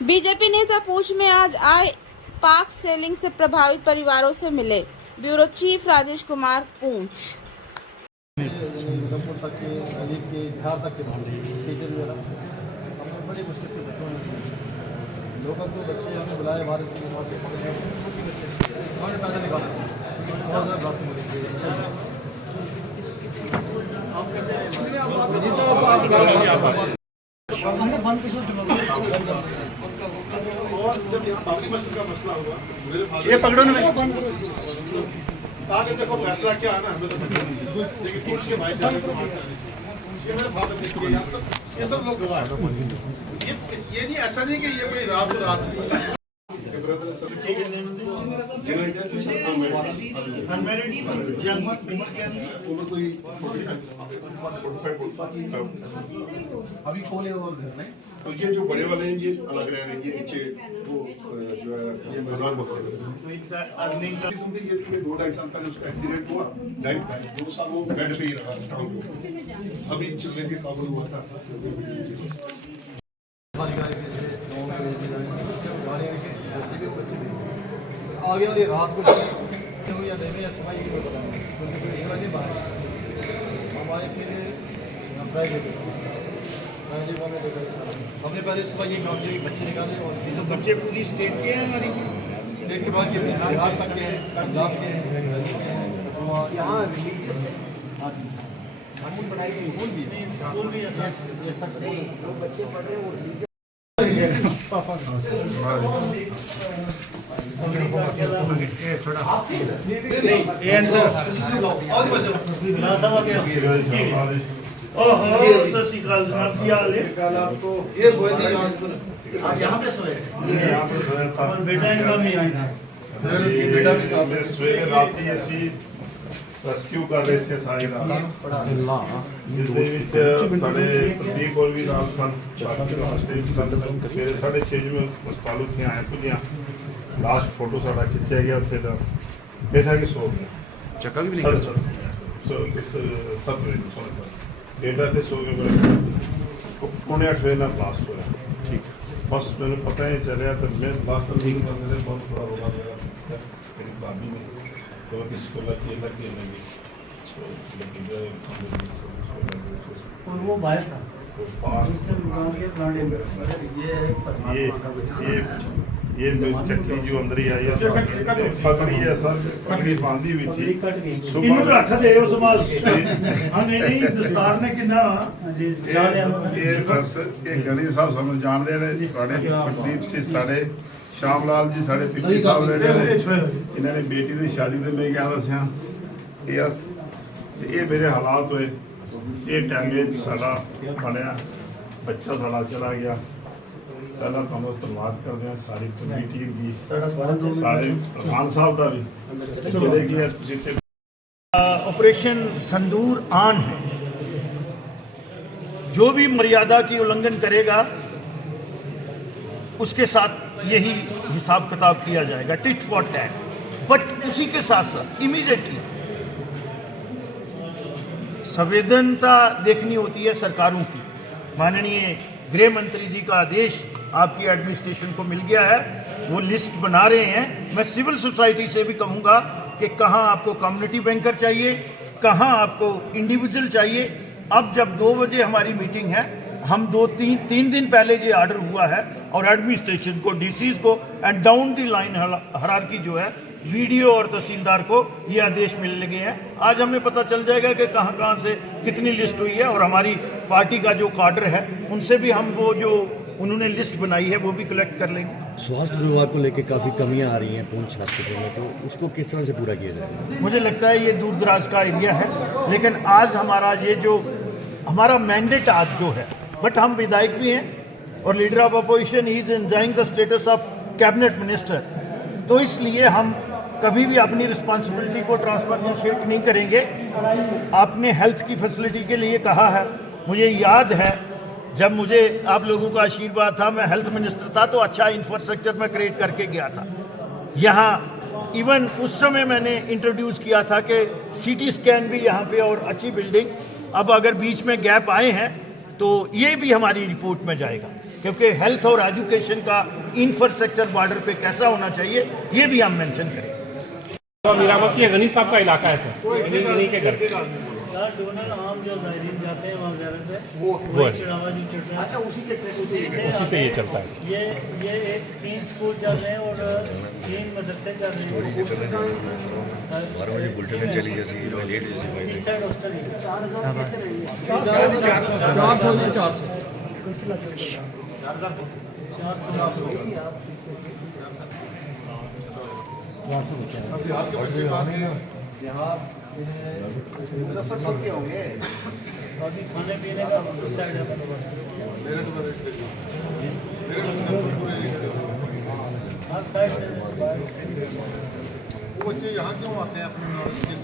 BJP नेता पूंछ में आज आए पाक सेलिंग से प्रभावित परिवारों से मिले। ब्यूरो चीफ राजेश कुमार, पूंछ। उधमपुर तक के, अलीग के, बिहार तक के टीचर वगैरह हमने बड़ी मुश्किल से बच्चों ने लोकल को बच्चे हमने बुलाए बाहर उन्होंने पैसा निकाला और जब यहाँ बाबरी मस्जिद का मसला हुआ मेरे फादर ये पकड़ो ना आगे देखो फैसला क्या है ना हमें तो पता नहीं, लेकिन पुलिस के भाईचारे को मार जाने चाहिए। ये मेरे फादर देख के ये सब लोग गवाह हैं। ये नहीं, ऐसा नहीं कि ये कोई रात अभी खोले और घर में तो ये जो बड़े वाले हैं ये अलग रह रहे हैं, ये नीचे वो जो है ये मैदान बकते हैं। ये 2-2.5 साल पहले उसका एक्सीडेंट हुआ, 2 साल वो बेड पे ही रहा था, अभी चलने के काबुल हुआ था। आगे वाली रात को या देने या सुबह ये पता नहीं हम आए फिर फ्राइडे हमने पहले सुबह ये काम किया कि बच्चे निकाले और बच्चे पूरी स्टेट के हैं हमारी, स्टेट के बाद के बिहार तक के हैं, पंजाब के हैं, यहाँ रिलीजियस स्कूल भी है, बच्चे पढ़ रहे हैं वो रिलीजियस ਸਵੇਰੇ ਰਾਤੀ ਅਸੀਂ ਰੈਸਕਿਊ ਕਰ ਰਹੇ ਸੀ ਸਾਰੇ ਰਾਤ ਜਿਸ ਦੇ ਵਿੱਚ ਸਾਡੇ ਪ੍ਰਦੀਪ ਹੋਰ ਵੀ ਨਾਲ ਸਨ, ਬਾਕੀ ਵਾਸਤੇ ਵੀ ਸਨ। ਸਵੇਰੇ 6:30 ਵਜੇ ਹਸਪਤਾਲ ਉੱਥੇ ਆਏ ਪੁੱਜਿਆ, ਲਾਸਟ ਫੋਟੋ ਸਾਡਾ ਖਿੱਚਿਆ ਗਿਆ ਉੱਥੇ ਦਾ ਬੈਠਾ ਕੇ ਸੋ ਗਿਆ, ਚੱਕਾ ਵੀ ਨਹੀਂ ਸੋ ਇਸ ਸਭ ਡੇਟਾ ਤੇ ਸੋ ਗਏ। ਪੌਣੇ 8 ਵਜੇ ਨਾਲ ਬਲਾਸਟ ਹੋਇਆ। ਠੀਕ बस मैंने पता ही चलिया तो मैं बात कर रही हूँ, मेरे बहुत थोड़ा रोना लगा मेरी भाभी ने तो किसी को लगी और वो बाहर था ये चक्की जो अंदर ही आई है पकड़ी है सर, पकड़ी बांधी हुई थी इन्हों रख दे उस बात हां नहीं दस्तार ने किना जी ये बस ये गली साहब समझ जानते हैं जी, साढ़े प्रदीप सिंह साढ़े श्याम लाल जी साढ़े पिछली साहब रहे इन्होंने बेटी की शादी से मैं क्या दसिया यस ये मेरे हालात हुए, ये डैमेज साड़ा बनया, बच्चा साड़ा चला गया। पहला तो हम धन्यवाद करते हैं सारी पूरी टीम की, सारे प्रधान साहब का भी जिले की ऑपरेशन संदूर आन है। जो भी मर्यादा की उल्लंघन करेगा उसके साथ यही हिसाब किताब किया जाएगा, टिट फॉर टैट। बट उसी के साथ साथ इमीडिएटली संवेदनता देखनी होती है सरकारों की। माननीय गृह मंत्री जी का आदेश आपकी एडमिनिस्ट्रेशन को मिल गया है, वो लिस्ट बना रहे हैं। मैं सिविल सोसाइटी से भी कहूँगा कि कहाँ आपको कम्युनिटी बैंकर चाहिए, कहाँ आपको इंडिविजुअल चाहिए। अब जब 2 बजे हमारी मीटिंग है, हम 2-3 दिन पहले ये ऑर्डर हुआ है और एडमिनिस्ट्रेशन को, डीसीज को and down the line hierarchy जो है वीडियो और तहसीलदार को ये आदेश मिलने गए हैं। आज हमें पता चल जाएगा कि कहाँ कहाँ से कितनी लिस्ट हुई है और हमारी पार्टी का जो काडर है उनसे भी हम वो जो उन्होंने लिस्ट बनाई है वो भी कलेक्ट कर लेंगे। स्वास्थ्य विभाग को लेकर काफ़ी कमियां आ रही हैं पूंछ हॉस्पिटल में, तो उसको किस तरह से पूरा किया जाएगा? मुझे लगता है ये दूर दराज का एरिया है, लेकिन आज हमारा ये जो हमारा मैंडेट आज जो है, बट हम विधायक भी हैं और leader of opposition is enjoying the status of cabinet minister, तो इसलिए हम कभी भी अपनी रिस्पॉन्सिबिलिटी को ट्रांसफर या शिफ्ट नहीं करेंगे। आपने हेल्थ की फैसिलिटी के लिए कहा है, मुझे याद है जब मुझे आप लोगों का आशीर्वाद था, मैं हेल्थ मिनिस्टर था, तो अच्छा इंफ्रास्ट्रक्चर मैं क्रिएट करके गया था यहाँ। इवन उस समय मैंने इंट्रोड्यूस किया था कि सीटी स्कैन भी यहाँ पे और अच्छी बिल्डिंग। अब अगर बीच में गैप आए हैं तो ये भी हमारी रिपोर्ट में जाएगा। क्योंकि हेल्थ और एजुकेशन का इंफ्रास्ट्रक्चर बॉर्डर पे कैसा होना चाहिए ये भी हम मेंशन करेंगे। तो मीराबख्शी गनी साहब का इलाका है सर, गनी के घर सर डोनर आम जो ज़ायरीन जाते हैं वहाँ ज़्यारत पे वो है। चढ़ावा जो चढ़ते हैं, अच्छा उसी से ये चलता है। ये एक 3 स्कूल चल रहे हैं और 3 मदरसे चल रहे हैं। 12 बजे बुलेटिन चली जैसी लेट इस साइड हॉस्टल है। 400 अब बिहार के बच्चे कहाँ हैं? बिहार मुजफ्फरपुर के होंगे। अभी खाने पीने का उस साइड है बंदोबस्त। मेरे तो मेरे से मेरे तो पूरे एक से हर साइड से बाहर से। वो बच्चे यहाँ क्यों आते हैं अपने नॉलेज के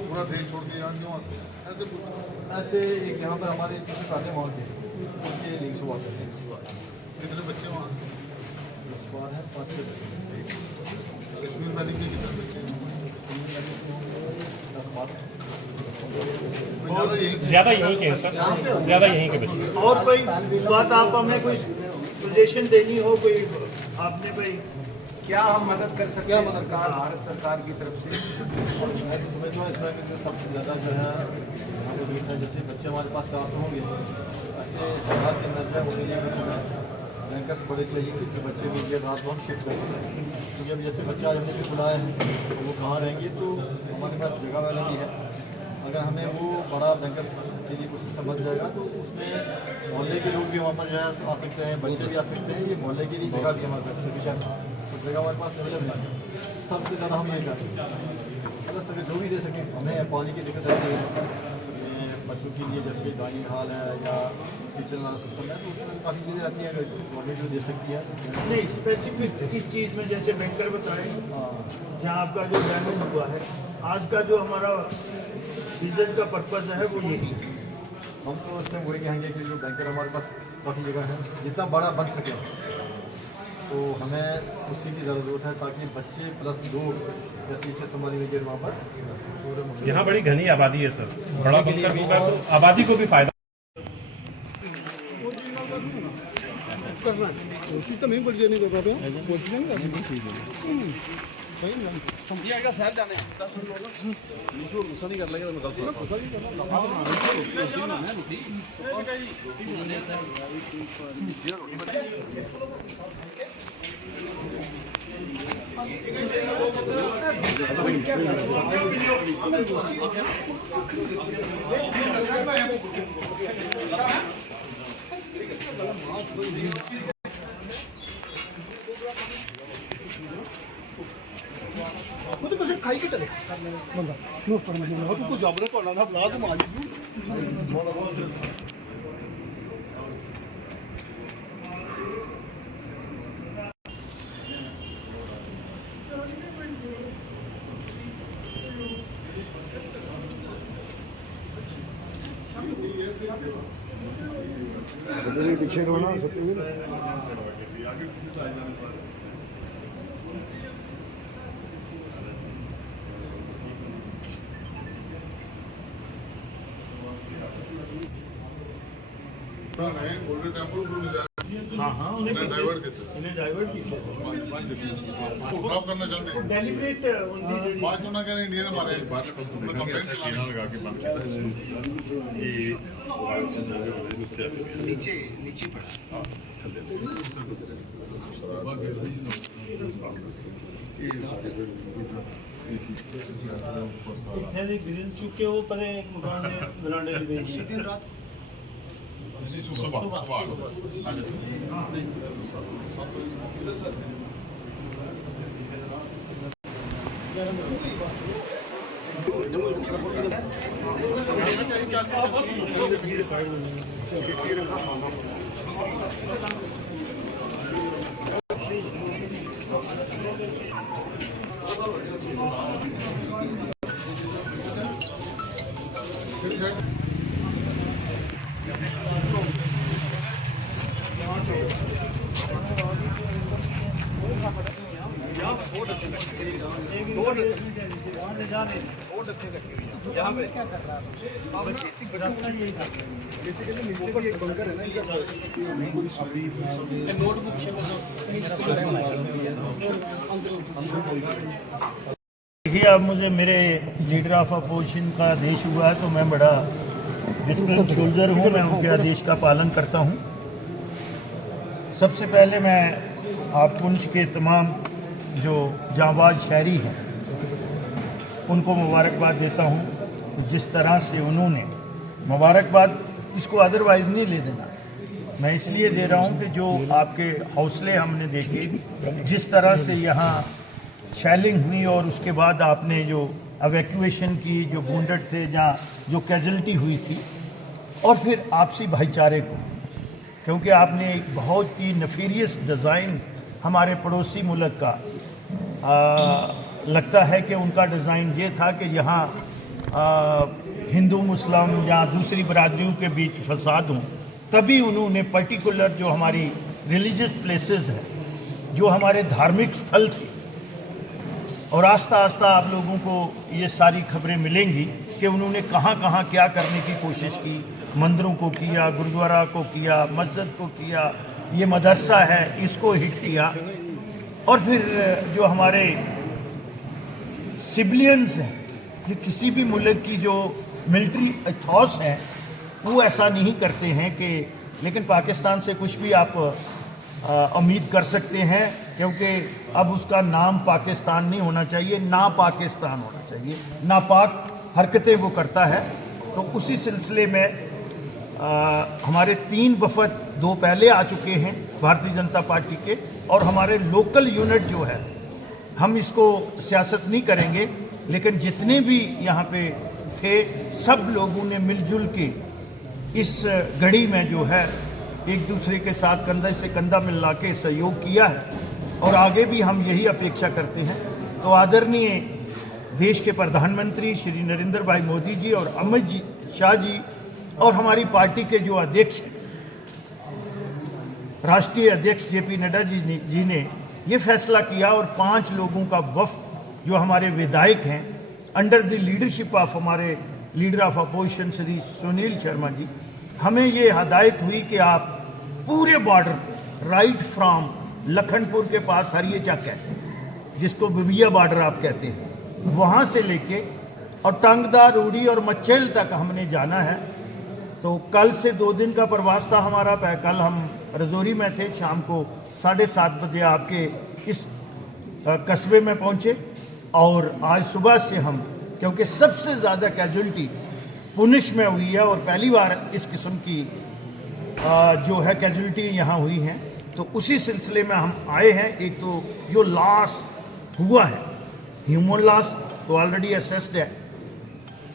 पूरा देश छोड़ के यहाँ क्यों आते हैं? ऐसे पूछो। ऐसे एक यहाँ पर हमारे कुछ आते हैं वहाँ के उनके लिंक्स हुआ करते हैं। कितने बच्चे वहाँ 10-12 हैं, 5-6 बच्चे। कश्मीर में लिखे कितने बच्चे हैं? ज़्यादा यहीं के हैं सर, ज़्यादा यहीं के बच्चे। और कोई बात आप हमें कोई सजेशन देनी हो, कोई आपने कोई क्या हम मदद कर सकते हैं सरकार, भारत सरकार की तरफ से? और मैं तो समझता हूँ इसमें कि जो सबसे ज़्यादा जो है हमारे देखा है, जैसे बच्चे हमारे पास 400 होंगे, ऐसे सरकार के अंदर जो है उनके लिए कुछ है बैंकर्स बड़े चाहिए कि बच्चे भी ये रात को हम शिफ्ट कर सकें। क्योंकि अब जैसे बच्चा हमने भी बुलाया है तो वो कहाँ रहेंगे, तो हमारे पास जगह वाला भी है। अगर हमें वो बड़ा बैंकर्स के लिए कुछ सिस्टम बन जाएगा तो उसमें मोहल्ले के लोग भी वहाँ पर जो है आ सकते हैं, बच्चे भी आ सकते हैं। ये मोहल्ले के लिए जगह भी हमारे पास सफिशेंट तो जगह हमारे पास अवेलेबल है। सबसे ज़्यादा हम ये चाहते हैं अगर सके जो भी दे सकें। हमें पानी की दिक्कत आती है बच्चों के लिए, जैसे डाइनिंग हॉल है या किचन वाला सिस्टम है, तो उसमें काफ़ी चीज़ें आती हैं अगर गवर्नमेंट जो दे सकती है। नहीं स्पेसिफिक किस चीज़ में, जैसे बैंकर बताएं जहाँ आपका जो डैमेज हुआ है, आज का जो हमारा विजिट का पर्पज़ है वो यही है। हम तो उसमें वही कहेंगे कि जो बैंकर हमारे पास काफ़ी जगह है, जितना बड़ा बन सके तो हमें उसी की ज़रूरत है ताकि बच्चे प्लस लोग या टीचर हमारी वगैरह वहाँ पर यहाँ बड़ी घनी आबादी है सर, बड़ा बंकर होगा तो आबादी को भी फायदा। कोशिश तो नहीं बढ़ नहीं कर रहा है, कोशिश नहीं वो तो कुछ खाई के करे बंदा नो पर मैं तो कुछ जबरे को ना बला तो मार पीछे रोना हाँ हाँ उन्हें डाइवर्ट कीजिए करना चाहते हैं। डेलीब्रेट उनकी बात जो ना करें इंडिया हमारे बाद में कंप्लेंट लगा के बंद किया है। नीचे पड़ा इतने ग्रिल चुके वो परे एक मकान में बरांडे लगे उसी दिन रात बहुत अच्छे देखिए, अब मुझे मेरे लीडर ऑफ अपोजिशन का आदेश हुआ है तो मैं बड़ा डिसिप्लिन सोल्जर हूँ, मैं उनके आदेश का पालन करता हूँ। सबसे पहले मैं आप पुंछ के तमाम जो जांबाज शहरी हैं उनको मुबारकबाद देता हूँ। तो जिस तरह से उन्होंने मुबारकबाद, इसको अदरवाइज़ नहीं ले देना, मैं इसलिए दे रहा हूँ कि जो आपके हौसले हमने देखे, जिस तरह से यहाँ शैलिंग हुई और उसके बाद आपने जो एवैक्यूएशन की, जो वुंडेड थे, जहाँ जो कैजुअल्टी हुई थी, और फिर आपसी भाईचारे को, क्योंकि आपने एक बहुत ही नफीरियस डिज़ाइन हमारे पड़ोसी मुल्क का लगता है कि उनका डिज़ाइन ये था कि यहाँ हिंदू मुस्लिम या दूसरी बरादरियों के बीच फसाद हों, तभी उन्होंने पर्टिकुलर जो हमारी रिलीजियस प्लेसेस हैं, जो हमारे धार्मिक स्थल थे, और आस्ता आस्ता आप लोगों को ये सारी खबरें मिलेंगी कि उन्होंने कहाँ कहाँ क्या करने की कोशिश की। मंदिरों को किया, गुरुद्वारा को किया, मस्जिद को किया, ये मदरसा है इसको हिट किया, और फिर जो हमारे सिविलियंस हैं, ये किसी भी मुल्क की जो मिलिट्री अथॉस हैं वो ऐसा नहीं करते हैं कि, लेकिन पाकिस्तान से कुछ भी आप उम्मीद कर सकते हैं, क्योंकि अब उसका नाम पाकिस्तान नहीं होना चाहिए, ना पाकिस्तान होना चाहिए। नापाक हरकतें वो करता है। तो उसी सिलसिले में हमारे 3 वफद, 2 पहले आ चुके हैं भारतीय जनता पार्टी के, और हमारे लोकल यूनिट जो है, हम इसको सियासत नहीं करेंगे, लेकिन जितने भी यहाँ पे थे सब लोगों ने मिलजुल के इस घड़ी में जो है एक दूसरे के साथ कंधे से कंधा मिला के सहयोग किया है, और आगे भी हम यही अपेक्षा करते हैं। तो आदरणीय देश के प्रधानमंत्री श्री नरेंद्र भाई मोदी जी और अमित शाह जी और हमारी पार्टी के जो अध्यक्ष, राष्ट्रीय अध्यक्ष जेपी नड्डा जी ने ये फैसला किया, और 5 लोगों का वफ्द जो हमारे विधायक हैं, अंडर द लीडरशिप ऑफ हमारे leader of opposition Shri Sunil Sharma ji, हमें ये हदायत हुई कि आप पूरे बॉर्डर, राइट फ्रॉम लखनपुर के पास हरिये चक है, जिसको बिबिया बॉर्डर आप कहते हैं, वहाँ से लेके और टंगदा, रूडी और मच्चेल तक हमने जाना है। तो कल से 2 दिन का प्रवास था हमारा। कल हम रजौरी में थे, शाम को 7:30 बजे आपके इस कस्बे में पहुँचे, और आज सुबह से हम, क्योंकि सबसे ज़्यादा कैजुअल्टी पुनिश में हुई है और पहली बार इस किस्म की जो है कैजुअल्टी यहाँ हुई हैं, तो उसी सिलसिले में हम आए हैं। एक तो जो लॉस हुआ है, ह्यूमन लॉस तो ऑलरेडी असेस्ड है,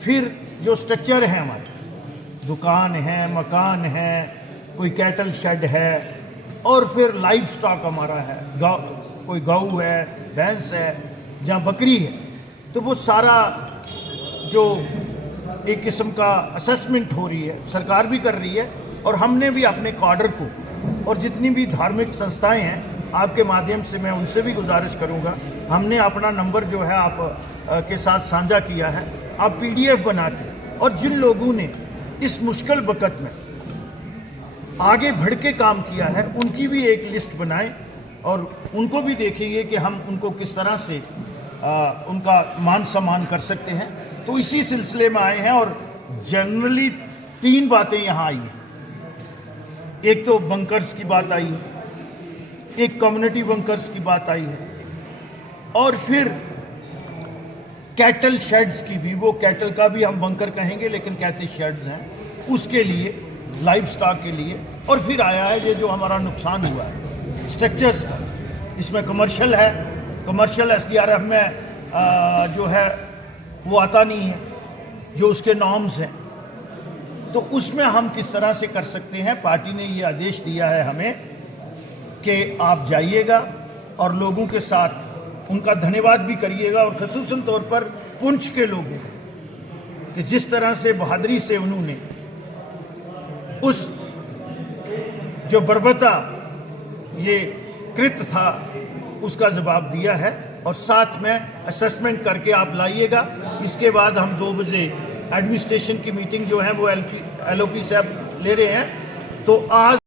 फिर जो स्ट्रक्चर है हमारे, दुकान है, मकान है, कोई कैटल शेड है, और फिर लाइफ स्टॉक हमारा है, कोई गऊ है, भैंस है, जहाँ बकरी है, तो वो सारा जो एक किस्म का असेसमेंट हो रही है, सरकार भी कर रही है, और हमने भी अपने काडर को, और जितनी भी धार्मिक संस्थाएं हैं, आपके माध्यम से मैं उनसे भी गुजारिश करूंगा, हमने अपना नंबर जो है आप के साथ साझा किया है, आप PDF बना के, और जिन लोगों ने इस मुश्किल वक़्त में आगे बढ़ के काम किया है उनकी भी एक लिस्ट बनाएं, और उनको भी देखेंगे कि हम उनको किस तरह से उनका मान सम्मान कर सकते हैं। तो इसी सिलसिले में आए हैं, और जनरली 3 बातें यहाँ आई हैं। एक तो बंकर्स की बात आई है, एक कम्युनिटी बंकर्स की बात आई है, और फिर कैटल शेड्स की भी, वो कैटल का भी हम बंकर कहेंगे लेकिन कैटल शेड्स हैं, उसके लिए, लाइफ स्टॉक के लिए, और फिर आया है ये जो हमारा नुकसान हुआ है स्ट्रक्चर्स का, इसमें कमर्शियल है, कमर्शियल SDRF में जो है वो आता नहीं है, जो उसके नॉर्म्स हैं, तो उसमें हम किस तरह से कर सकते हैं। पार्टी ने ये आदेश दिया है हमें कि आप जाइएगा और लोगों के साथ उनका धन्यवाद भी करिएगा, और ख़ुसूसन तौर पर पुंछ के लोगों को, कि जिस तरह से बहादुरी से उन्होंने उस जो बर्बरता ये कृत्य था उसका जवाब दिया है। और साथ में असेसमेंट करके आप लाइएगा। इसके बाद हम 2 बजे एडमिनिस्ट्रेशन की मीटिंग जो है वो LOP साहब ले रहे हैं। तो आज